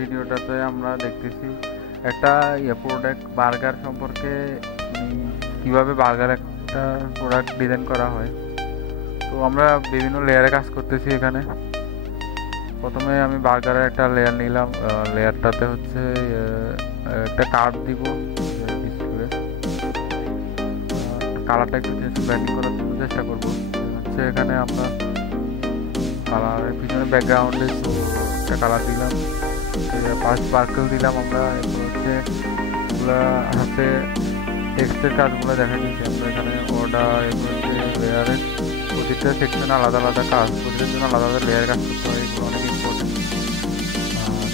ভিডিওটাতে আমরা দেখতেছি একটা প্রোডাক্ট বার্গার সম্পর্কে, কিভাবে বার্গার একটা প্রোডাক্ট ডিজাইন করা হয়। তো আমরা বিভিন্ন লেয়ারে কাজ করতেছি এখানে। প্রথমে আমি বার্গারের একটা লেয়ার নিলাম, লেয়ারটাতে হচ্ছে একটা কার্ভ দিব ডিসপ্লে, কালারটা একটু ব্লেন্ডিং করার জন্য চেষ্টা করবো। হচ্ছে এখানে আমরা কালারের পিছনে ব্যাকগ্রাউন্ডে একটা কালার দিলাম, ফার্স্ট স্পার্কেল দিলাম আমরা। এরপর হচ্ছে এগুলো হাতে টেক্সটের কাজগুলো দেখা দিচ্ছি আমরা এখানে অর্ডার। এরপর হচ্ছে লেয়ারের প্রতিটা সেকশনে আলাদা আলাদা কাজ, প্রতিটার জন্য আলাদা আলাদা লেয়ার কাজ করতে হয়, এগুলো অনেক ইম্পর্টেন্ট।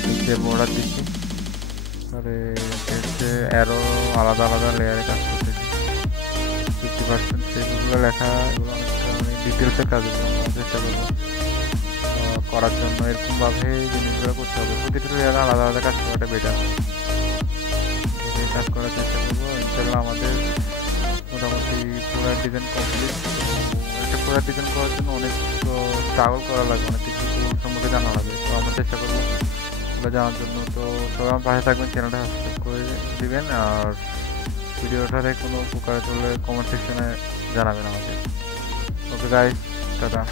নিচে বর্ডার দিচ্ছি, তারপরে হচ্ছে অ্যারো আলাদা আলাদা লেয়ারে কাজ করতেছি 50%। সেগুলো লেখা, এগুলো অনেকটা ডিটেলসের কাজ, এগুলো আমরা চেষ্টা করবো করার জন্য। এরকমভাবে জিনিসগুলো করতে হবে, প্রতিটা লেয়ারে আলাদা আলাদা কাজ করাটা বেটার হয়। এই কাজ করার চেষ্টা করবো, ইনশাল্লাহ আমাদের মোটামুটি পুরো ডিজাইন কমপ্লিট। একটা পুরো ডিজাইন করার জন্য অনেক স্ট্রাগল করা লাগবে, অনেক কিছু সম্পর্কে জানা লাগবে। তো আমরা চেষ্টা করবো এগুলো জানার জন্য। তো সবাই আমার পাশে থাকবেন, চ্যানেলটা সাবস্ক্রাইব করে দিবেন, আর ভিডিওটাতে কোনো উপকার হলে কমেন্ট সেকশনে জানাবেন আমাকে। Okay guys, tata.